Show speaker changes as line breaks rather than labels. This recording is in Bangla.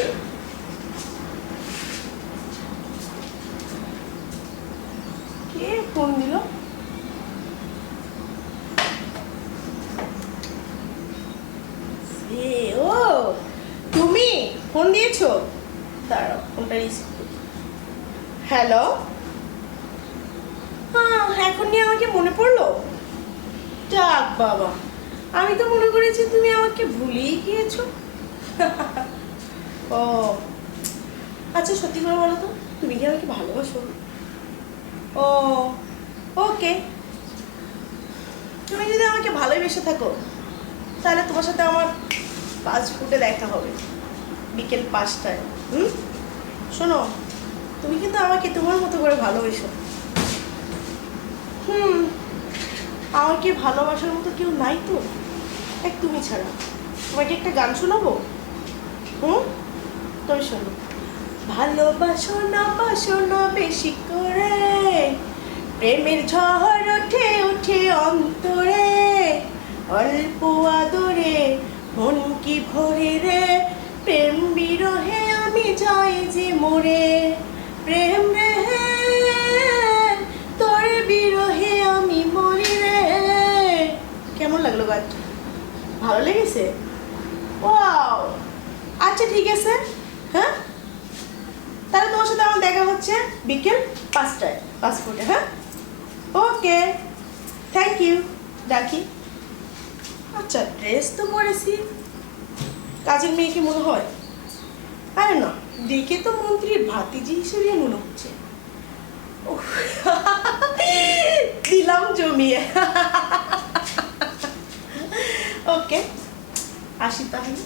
আছে
কে ফোন দিল? ও, তুমি ফোন দিয়েছ? দাঁড়াও, ফোনটা হ্যালো? হ্যাঁ এখন নিয়ে আমাকে মনে পড়ল? যাক বাবা, আমি তো মনে করেছি তুমি আমাকে ভুলেই গিয়েছো। ও। আচ্ছা সত্যি করে বলো তো, তুমি কি আমাকে ভালোবাসো? ও, ওকে। তুমি যদি আমাকে ভালোবেসে থাকো, তাহলে তোমার সাথে আমার পাঁচ ফুটে দেখা হবে, বিকেল পাঁচটায়। হুম? শোনো, তুমি কিন্তু আমাকে তোমার মতো করে ভালোবেসো। হুম, আমাকে ভালোবাসার মতো কেউ নাই তো। এক তুমি ছাড়া। তোমাকে একটা গান শোনাবো? শোনো। ভালোবাসো না, বাসো না বেশি করে। প্রেমের ঝড় ওঠে ওঠে অন্তরে। অল্প আদরে মন কি ভরে রে? প্রেম বিরহে আমি যাই যে মরে। প্রেম রে তোর বিরহে আমি মরি রে। কেমন লাগল গানটা? ভালো লেগেছে? ওয়াও! আচ্ছা ঠিক আছে। হ্যাঁ? তাহলে তোমার সাথে আমার দেখা হচ্ছে বিকেল পাঁচটায় পাসপোর্টে হ্যাঁ? ওকে থ্যাংক ইউ রাখি আচ্ছা ড্রেস তো পরেছি। কাজের মেয়ে কি মনে হয়? আরে না, দেখে তো মন্ত্রীর ভাতিজি হিসেবে মনে হচ্ছে। দিলাম জমিয়ে। ওকে আসি তাহলে।